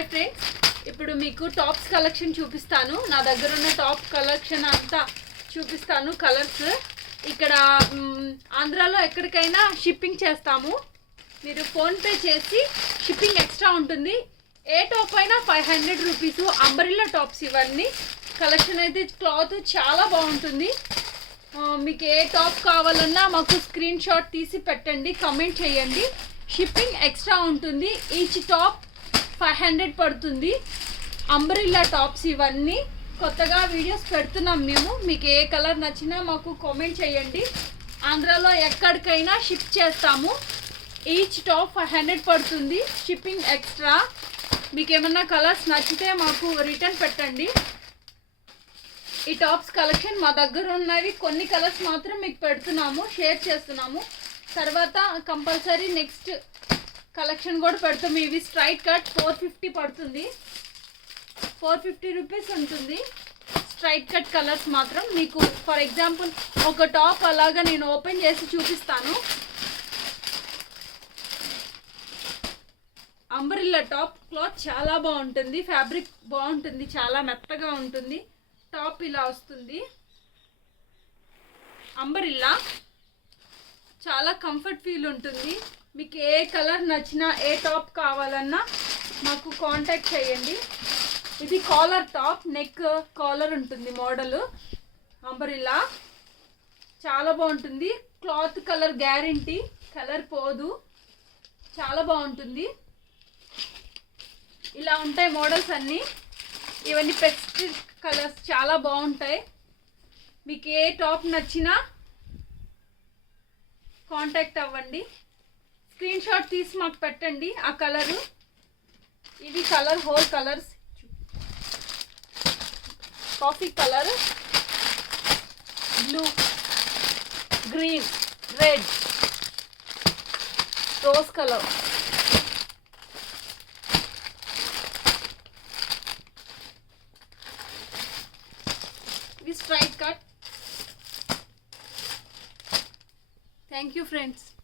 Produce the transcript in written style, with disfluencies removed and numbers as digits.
Hi friends, ఇప్పుడు మీకు tops collection చూపిస్తాను. నా దగ్గర ఉన్న టాప్ కలెక్షన్ అంతా చూపిస్తాను. కలర్స్ ఇక్కడ ఆంధ్రాలో ఎక్కడికైనా షిప్పింగ్ చేస్తాము. మీరు ఫోన్పే చేసి షిప్పింగ్ ఎక్స్ట్రా ఉంటుంది. ఏ టాప్ అయినా 500 రూపీస్. అంబ్రెల్లా టాప్స్ ఇవన్నీ కలెక్షన్ అయితే క్లాత్ చాలా బాగుంటుంది. మీకు ఏ టాప్ కావాలన్నా మాకు స్క్రీన్ షాట్ తీసి పెట్టండి, కమెంట్ చేయండి. షిప్పింగ్ ఎక్స్ట్రా ఉంటుంది. ఈచ్ టాప్ 500 పడుతుంది. అంబ్రెల్లా టాప్స్ ఇవన్నీ కొత్తగా వీడియోస్ పెడుతున్నాం మేము. మీకు ఏ కలర్ నచ్చినా మాకు కామెంట్ చేయండి. ఆంధ్రాలో ఎక్కడికైనా షిప్ చేస్తాము. ఈచ్ టాప్ 500 పడుతుంది. Shipping extra. మీకు ఏమన్నా కలర్స్ నచ్చితే మాకు రిటర్న్ పెట్టండి. ఈ టాప్స్ కలెక్షన్ మా దగ్గర ఉన్నవి కొన్ని కలర్స్ మాత్రం మీకు పెడుతున్నాము, షేర్ చేస్తున్నాము. తర్వాత కంపల్సరీ నెక్స్ట్ కలెక్షన్ కూడా పెడతాము. ఇవి స్ట్రైట్ కట్ 450 పడుతుంది. 450 రూపీస్ ఉంటుంది స్ట్రైట్ కట్ కలర్స్ మాత్రం. మీకు ఫర్ ఎగ్జాంపుల్ ఒక టాప్ అలాగా నేను ఓపెన్ చేసి చూపిస్తాను. అంబ్రెల్లా టాప్ క్లాత్ చాలా బాగుంటుంది. ఫ్యాబ్రిక్ బాగుంటుంది, చాలా మెత్తగా ఉంటుంది. టాప్ ఇలా వస్తుంది. అంబ్రెల్లా చాలా కంఫర్ట్ ఫీల్ ఉంటుంది. మీకు ఏ కలర్ నచ్చినా ఏ టాప్ కావాలన్నా మాకు కాంటాక్ట్ చేయండి. ఇది కాలర్ టాప్, నెక్ కాలర్ ఉంటుంది మోడల్. అంబ్రెల్లా చాలా బాగుంటుంది. క్లాత్ కలర్ గ్యారంటీ, కలర్ పోదు, చాలా బాగుంటుంది. ఇలా ఉంటాయి మోడల్స్ అన్నీ. ఇవన్నీ పెస్టల్ కలర్స్ చాలా బాగుంటాయి. మీకు ఏ టాప్ నచ్చినా కాంటాక్ట్ అవ్వండి. స్క్రీన్ షాట్ తీసి మాకు పెట్టండి ఆ కలరు. ఇవి colour whole colours. Coffee colour, blue, green, red, rose colour. ఇవి straight cut. Thank you friends.